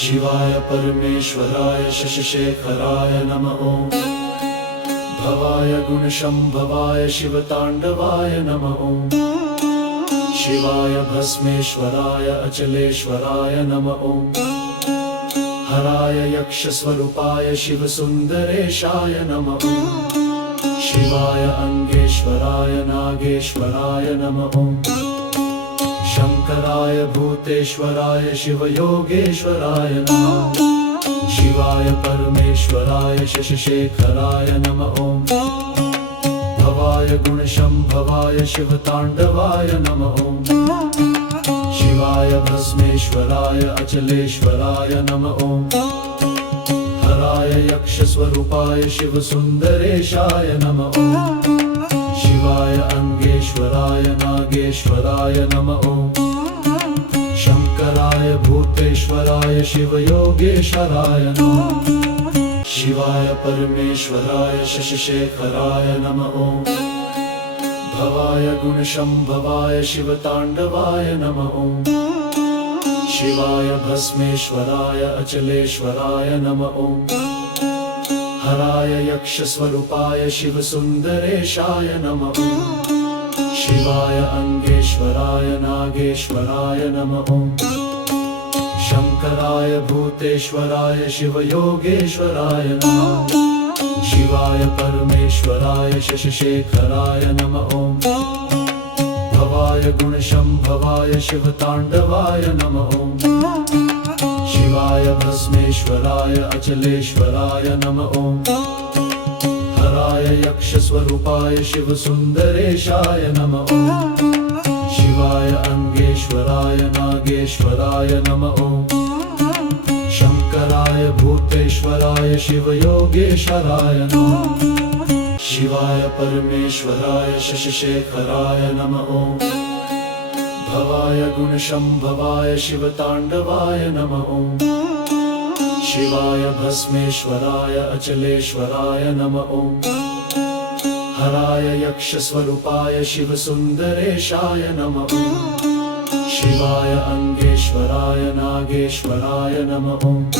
शिवाय परमेश्वराय शशिशेखराय नमः ॐ भवाय गुणशम्भवाय शिवताण्डवाय नमः ॐ शिवाय भस्मेश्वराय अचलेश्वराय नमः ॐ हराय यक्षस्वरूपाय शिवसुन्दरेशाय नमः ॐ शिवाय अङ्गेश्वराय नागेश्वराय नमः ॐ शङ्कराय भूतेश्वराय शिवयोगेश्वराय नमः शिवाय परमेश्वराय शशिशेखराय नमः ॐ भवाय गुणशम्भवाय शिवताण्डवाय नमः ॐ शिवाय भस्मेश्वराय अचलेश्वराय नमः ॐ हराय यक्षस्वरूपाय शिवसुन्दरेशाय नमः ॐ शिवाय अङ्गेश्वराय नागेश्वराय नमः ॐ शङ्कराय भूतेश्वराय शिवयोगेश्वराय नमः शिवाय परमेश्वराय शशिशेखराय नमः ॐ भवाय गुणशम्भवाय शिवताण्डवाय नमः ॐ शिवाय भस्मेश्वराय अचलेश्वराय नमः ॐ हराय यक्षस्वरूपाय शिवसुन्दरेशाय नमः ॐ शिवाय अङ्गेश्वराय नागेश्वराय नमः ॐ शङ्कराय भूतेश्वराय शिवयोगेश्वराय नमः शिवाय परमेश्वराय शशिशेखराय नमः ॐ भवाय गुणशम्भवाय शिवताण्डवाय नमः ॐ शिवाय भस्मेश्वराय अचलेश्वराय नमः ॐ हराय यक्षस्वरूपाय शिवसुन्दरेशाय नमः ॐ शिवाय अङ्गेश्वराय नागेश्वराय नमः ॐ शङ्कराय भूतेश्वराय शिवयोगेश्वराय नमः शिवाय परमेश्वराय शशिशेखराय नमः ॐ भवाय गुणशम्भवाय शिवताण्डवाय नमः ॐ शिवाय भस्मेश्वराय अचलेश्वराय नमः ॐ हराय यक्षस्वरूपाय शिवसुन्दरेशाय नमः ॐ शिवाय अङ्गेश्वराय नागेश्वराय नमः ॐ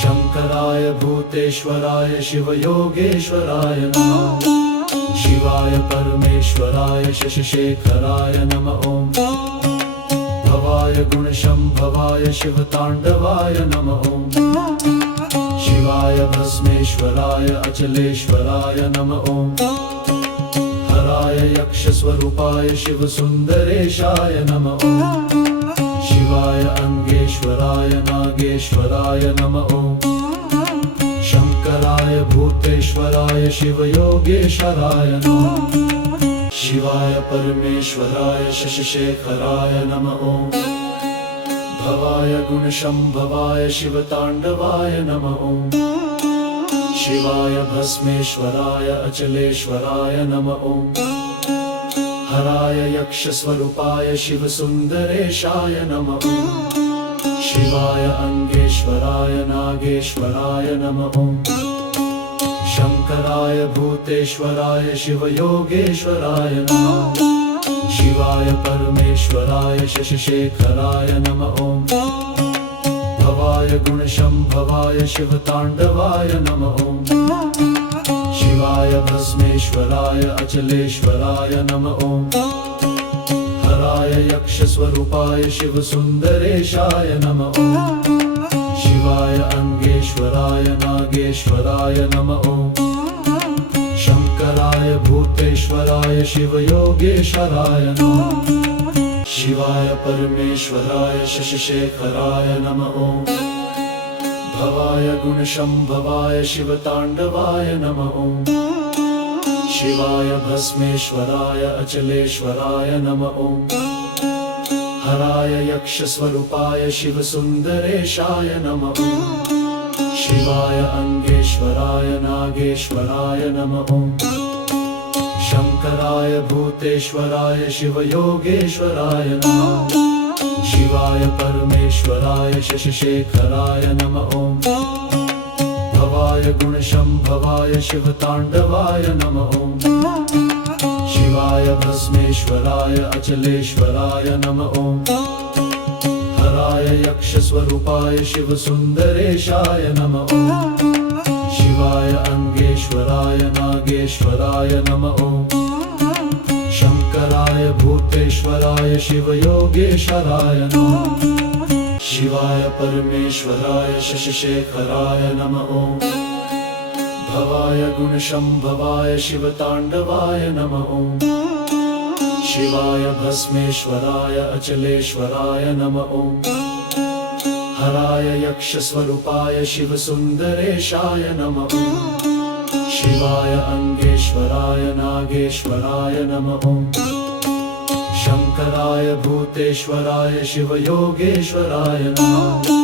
शङ्कराय भूतेश्वराय शिवयोगेश्वराय नमः शिवाय परमेश्वराय शशिशेखराय नमः ॐ भवाय गुणशम्भवाय शिवताण्डवाय नमः ॐ शिवाय भस्मेश्वराय अचलेश्वराय नमः ॐ हराय यक्षस्वरूपाय शिवसुन्दरेशाय नमः ॐ शिवाय अङ्गेश्वराय नागेश्वराय नमः ॐ शङ्कराय भूतेश्वराय शिवयोगेश्वराय नमः शिवाय परमेश्वराय शशिशेखराय नमः ॐ भवाय गुणशम्भवाय शिवताण्डवाय नमः ॐ शिवाय भस्मेश्वराय अचलेश्वराय नमः ॐ हराय यक्षस्वरूपाय शिवसुन्दरेशाय नमः ॐ शिवाय अङ्गेश्वराय नागेश्वराय नमः ॐ शङ्कराय भूतेश्वराय शिवयोगेश्वराय नमः शिवाय परमेश्वराय शशिशेखराय नमः ॐ भवाय गुणशम्भवाय शिवताण्डवाय नमः ॐ शिवाय भस्मेश्वराय अचलेश्वराय नमः ॐ हराय यक्षस्वरूपाय शिवसुन्दरेशाय नमः ॐ शिवाय अङ्गेश्वराय नागेश्वराय नमः ॐ शङ्कराय भूतेश्वराय शिवयोगेश्वराय नमः शिवाय परमेश्वराय शशिशेखराय नमः ॐ भवाय गुणशम्भवाय शिवताण्डवाय नमः ॐ शिवाय भस्मेश्वराय अचलेश्वराय नमः ॐ हराय यक्षस्वरूपाय शिवसुन्दरेशाय नमः ॐ शिवाय अङ्गेश्वराय नागेश्वराय नमः ॐ शङ्कराय भूतेश्वराय शिवयोगेश्वराय नमः शिवाय परमेश्वराय शशिशेखराय नमः ॐ भवाय गुणशम्भवाय शिवताण्डवाय नमः ॐ शिवाय भस्मेश्वराय अचलेश्वराय नमः ॐ हराय यक्षस्वरूपाय शिवसुन्दरेशाय नमः ॐ शिवाय अङ्गेश्वराय नागेश्वराय नमः ॐ शङ्कराय भूतेश्वराय शिवयोगेश्वराय नमः शिवाय परमेश्वराय शशिशेखराय नमः ॐ भवाय गुणशम्भवाय शिवताण्डवाय नमः ॐ शिवाय भस्मेश्वराय अचलेश्वराय नमः ॐ हराय यक्षस्वरूपाय शिवसुन्दरेशाय नमः ॐ शिवाय अङ्गेश्वराय नागेश्वराय नमः ॐ शङ्कराय भूतेश्वराय शिवयोगेश्वराय नमः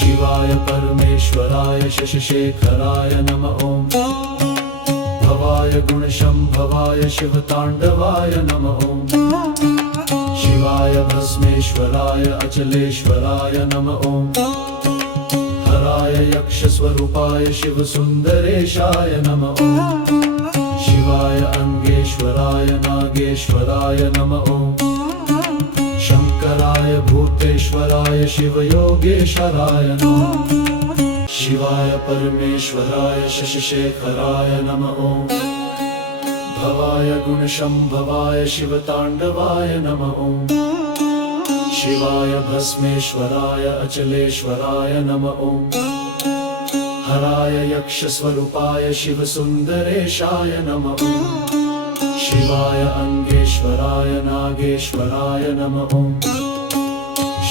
शिवाय परमेश्वराय शशिशेखराय नमः ॐ भवाय गुणशम्भवाय शिवताण्डवाय नमः ॐ शिवाय भस्मेश्वराय अचलेश्वराय नमः ॐ हराय यक्षस्वरूपाय शिवसुन्दरेशाय नमः ॐ शिवाय अङ्गेश्वराय नागेश्वराय नमः ॐ शङ्कराय भूतेश्वराय शिवयोगेश्वराय नमः शिवाय परमेश्वराय शशिशेखराय नमः ॐ भवाय गुणशम्भवाय शिवताण्डवाय नमः ॐ शिवाय भस्मेश्वराय अचलेश्वराय नमः ॐ हराय यक्षस्वरूपाय शिवसुन्दरेशाय नमः ॐ शिवाय अङ्गेश्वराय नागेश्वराय नमः ॐ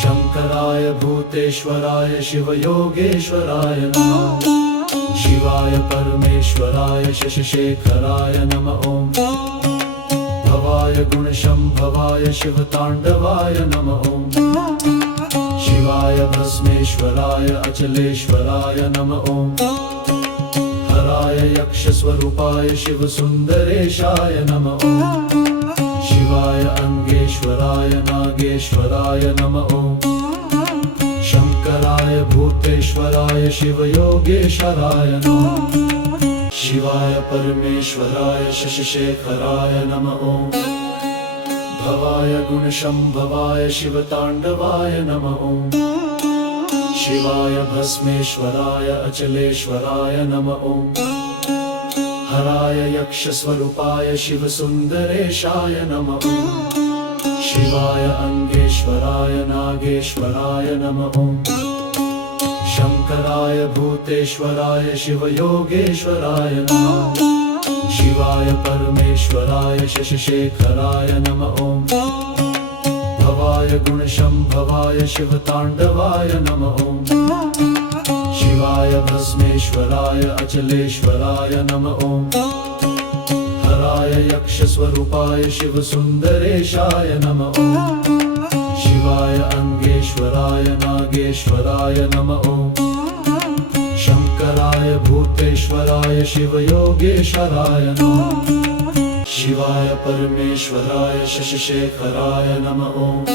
शङ्कराय भूतेश्वराय शिवयोगेश्वराय नमः शिवाय परमेश्वराय शशिशेखराय नमः ॐ भवाय गुणशम्भवाय शिवताण्डवाय नमः ॐ शिवाय भस्मेश्वराय अचलेश्वराय नमः ॐ हराय यक्षस्वरूपाय शिवसुन्दरेशाय नमः ॐ शिवाय अङ्गेश्वराय नागेश्वराय नमः ॐ शङ्कराय भूतेश्वराय शिवयोगेश्वराय नमः शिवाय परमेश्वराय शशिशेखराय नमः ॐ भवाय गुणशम्भवाय शिवताण्डवाय नमः ॐ शिवाय भस्मेश्वराय अचलेश्वराय नमः ॐ हराय यक्षस्वरूपाय शिवसुन्दरेशाय नमः ॐ शिवाय अङ्गेश्वराय नागेश्वराय नमः ॐ शङ्कराय भूतेश्वराय शिवयोगेश्वराय नमः शिवाय परमेश्वराय शशिशेखराय नमः ॐ भवाय गुणशम्भवाय शिवताण्डवाय नमः ॐ शिवाय भस्मेश्वराय अचलेश्वराय नमः ॐ हराय यक्षस्वरूपाय शिवसुन्दरेशाय नमः ॐ शिवाय अङ्गेश्वराय नागेश्वराय नमः ॐ शङ्कराय भूतेश्वराय शिवयोगेश्वराय नमः शिवाय परमेश्वराय शशिशेखराय नमः ॐ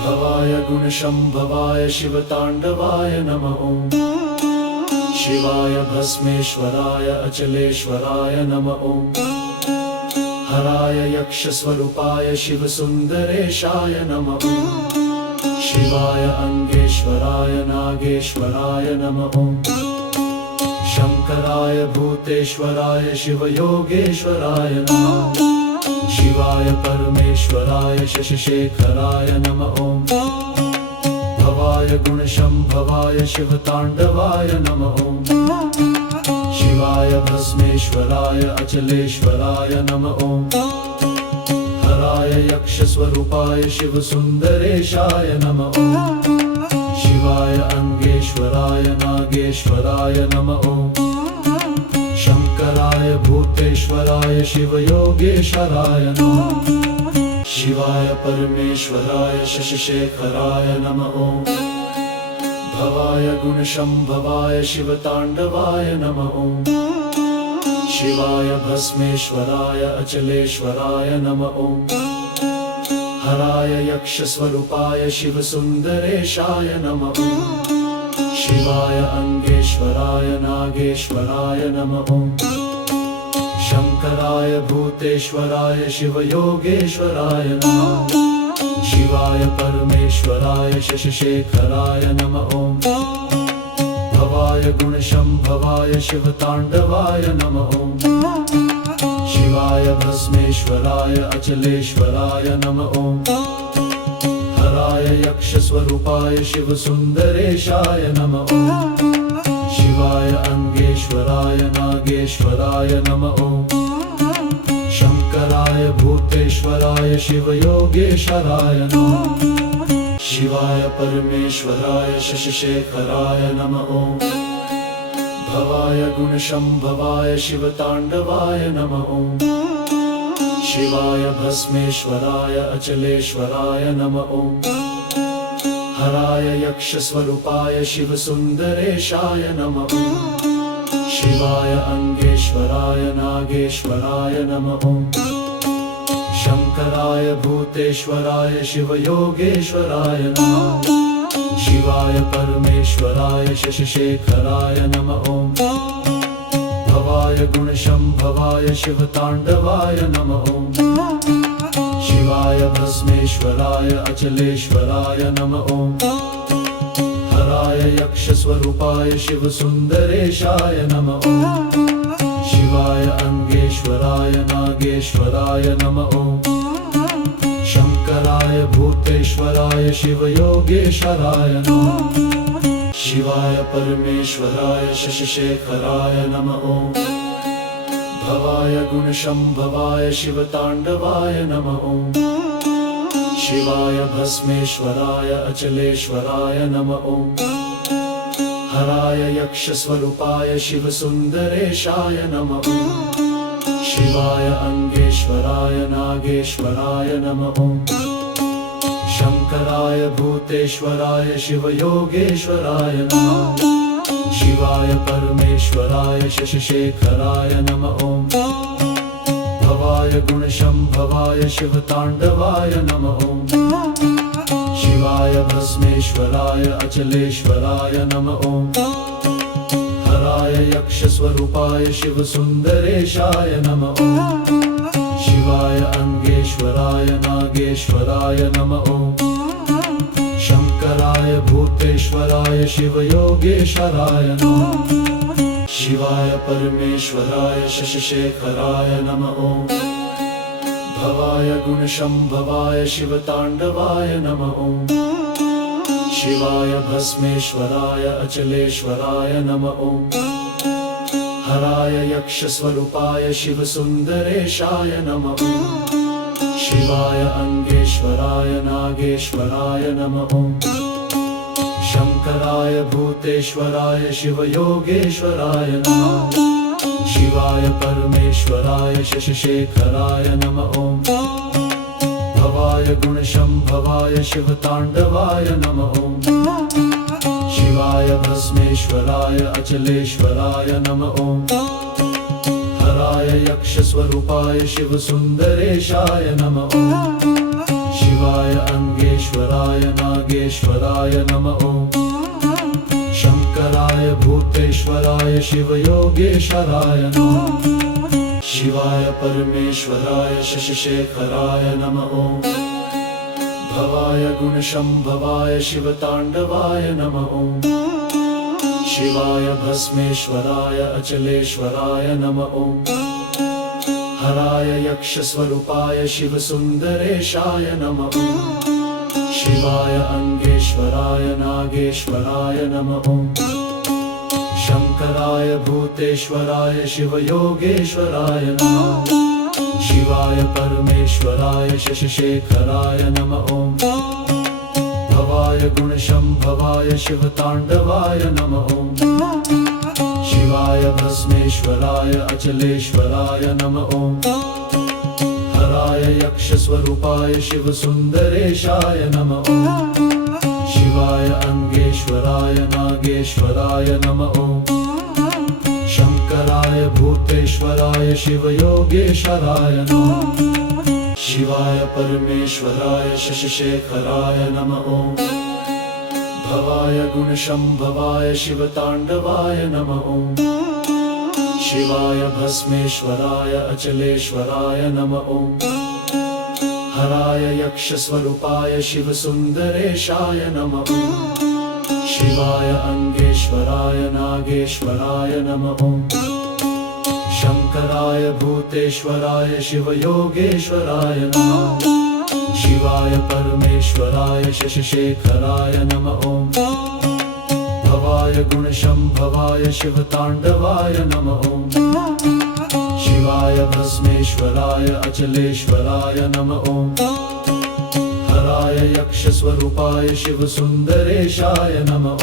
भवाय गुणशम्भवाय शिवताण्डवाय नमः ॐ शिवाय भस्मेश्वराय अचलेश्वराय नमः ॐ हराय यक्षस्वरूपाय शिवसुन्दरेशाय नमः ॐ शिवाय अङ्गेश्वराय नागेश्वराय नमः ॐ शङ्कराय भूतेश्वराय शिवयोगेश्वराय नमः शिवाय परमेश्वराय शशिशेखराय नमः ॐ भवाय गुणशम्भवाय शिवताण्डवाय नमः ॐ शिवाय भस्मेश्वराय अचलेश्वराय नमः ॐ हराय यक्षस्वरूपाय शिवसुन्दरेशाय नमः ॐ शिवाय अङ्गेश्वराय नागेश्वराय नमः ॐ शङ्कराय भूतेश्वराय शिवयोगेश्वराय नमः शिवाय परमेश्वराय शशिशेखराय नमः ॐ भवाय गुणशम्भवाय शिवताण्डवाय नमः ॐ शिवाय भस्मेश्वराय अचलेश्वराय नमः ॐ हराय यक्षस्वरूपाय शिवसुन्दरेशाय नमः ॐ शिवाय अङ्गेश्वराय नागेश्वराय नमः ॐ शङ्कराय भूतेश्वराय शिवयोगेश्वराय नमः शिवाय परमेश्वराय शशिशेखराय नमः ॐ भवाय गुणशम्भवाय शिवताण्डवाय नमः ॐ शिवाय भस्मेश्वराय अचलेश्वराय नमः ॐ हराय यक्षस्वरूपाय शिवसुन्दरेशाय नमः ॐ शिवाय अंगेश्वराय नागेश्वराय नमः ॐ शंकराय भूतेश्वराय शिवयोगेश्वराय नमः शिवाय परमेश्वराय शशिशेखराय नमः ॐ भवाय गुणशम्भवाय शिवताण्डवाय नमः ॐ शिवाय भस्मेश्वराय अचलेश्वराय नमः ॐ हराय यक्षस्वरूपाय शिवसुन्दरेशाय नमः ॐ शिवाय अंगेश्वराय नागेश्वराय नमः ॐ शंकराय भूतेश्वराय शिवयोगेश्वराय नमः शिवाय परमेश्वराय शशिशेखराय नमः ॐ भवाय गुणशम्भवाय शिवताण्डवाय नमः ॐ शिवाय भस्मेश्वराय अचलेश्वराय नमः ॐ हराय यक्षस्वरूपाय शिवसुन्दरेशाय नमः ॐ शिवाय अंगेश्वराय नागेश्वराय नमः ॐ शंकराय भूतेश्वराय शिवयोगेश्वराय नमः शिवाय परमेश्वराय शशिशेखराय नमः ॐ भवाय गुणशम्भवाय शिवताण्डवाय नमः ॐ शिवाय भस्मेश्वराय अचलेश्वराय नमः ॐ हराय यक्षस्वरूपाय शिवसुन्दरेशाय नमः ॐ शिवाय अंगेश्वराय नागेश्वराय नमः ॐ शंकराय भूतेश्वराय शिवयोगेश्वराय नमः शिवाय परमेश्वराय शशिशेखराय नमः ॐ भवाय गुणशम्भवाय शिवताण्डवाय नमः ॐ शिवाय भस्मेश्वराय अचलेश्वराय नमः ॐ हराय यक्षस्वरूपाय शिवसुन्दरेशाय नमः ॐ शिवाय अंगेश्वराय नागेश्वराय नमः ॐ शंकराय भूतेश्वराय शिवयोगेश्वराय नमः शिवाय परमेश्वराय शशिशेखराय नमः ॐ भवाय गुणशम्भवाय शिवताण्डवाय नमः ॐ शिवाय भस्मेश्वराय अचलेश्वराय नमः ॐ हराय यक्षस्वरूपाय शिवसुन्दरेशाय नमः ॐ शिवाय अंगेश्वराय नागेश्वराय नमः ॐ शंकराय भूतेश्वराय शिवयोगेश्वराय नमः शिवाय परमेश्वराय शशिशेखराय नमः ॐ भवाय गुणशम्भवाय शिवताण्डवाय नमः ॐ शिवाय भस्मेश्वराय अचलेश्वराय नमः ॐ हराय यक्षस्वरूपाय शिवसुन्दरेशाय नमः ॐ शिवाय अंगेश्वराय नागेश्वराय नमः ॐ शंकराय भूतेश्वराय शिवयोगेश्वराय नमः शिवाय परमेश्वराय शशिशेखराय नमः ॐ भवाय गुणशम्भवाय शिवताण्डवाय नमः ॐ शिवाय भस्मेश्वराय अचलेश्वराय नमः ॐ हराय यक्षस्वरूपाय शिवसुन्दरेशाय नमः ॐ शिवाय अंगेश्वराय नागेश्वराय नमः ॐ शंकराय भूतेश्वराय शिवयोगेश्वराय नमः शिवाय परमेश्वराय शशिशेखराय नमः ॐ भवाय गुणशम्भवाय शिवताण्डवाय नमः ॐ शिवाय भस्मेश्वराय अचलेश्वराय नमः ॐ हराय यक्षस्वरूपाय शिवसुन्दरेशाय नमः ॐ शिवाय अंगेश्वराय नागेश्वराय नमः ॐ शंकराय भूतेश्वराय शिवयोगेश्वराय नमः शिवाय परमेश्वराय शशिशेखराय नमः ॐ भवाय गुणशम्भवाय शिवताण्डवाय नमः ॐ शिवाय भस्मेश्वराय अचलेश्वराय नमः ॐ हराय यक्षस्वरूपाय शिवसुन्दरेशाय नमः। शिवाय अङ्गेश्वराय नागेश्वराय नमः। शङ्कराय भूतेश्वराय शिवयोगेश्वराय नमः। शिवाय परमेश्वराय शशिशेखराय नमः। भवाय गुणशम्भवाय शिवताण्डवाय नमः। शिवाय भस्मेश्वराय अचलेश्वराय नमः। हराय यक्षस्वरूपाय शिवसुन्दरेशाय नमः।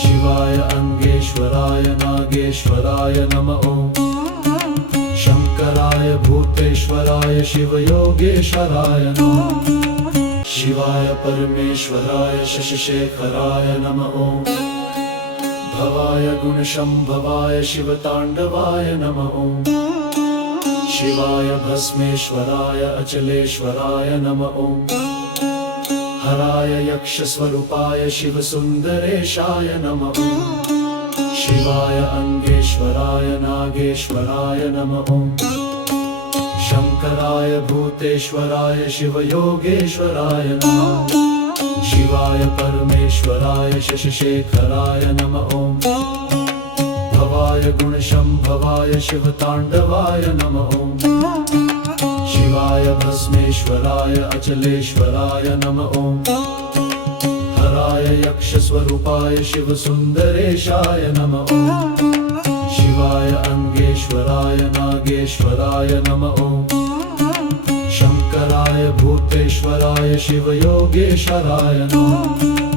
शिवाय अङ्गेश्वराय नागेश्वराय नमः। शङ्कराय भूतेश्वराय शिवयोगेश्वराय नमः। शिवाय परमेश्वराय शशिशेखराय नमः। भवाय गुणशम्भवाय शिवताण्डवाय नमः। शिवाय भस्मेश्वराय अचलेश्वराय नमः। हराय यक्षस्वरूपाय शिवसुन्दरेशाय नमः। शिवाय अङ्गेश्वराय नागेश्वराय नमः। शङ्कराय भूतेश्वराय शिवयोगेश्वराय नमः। शिवाय परमेश्वराय शशिशेखराय नमः। भवाय गुणशम्भवाय शिवताण्डवाय नमः। शिवाय भस्मेश्वराय अचलेश्वराय नमः। हराय यक्षस्वरूपाय शिवसुन्दरेशाय नमः। शिवाय अङ्गेश्वराय नागेश्वराय नमः। शङ्कराय भूतेश्वराय शिवयोगेश्वराय नमः।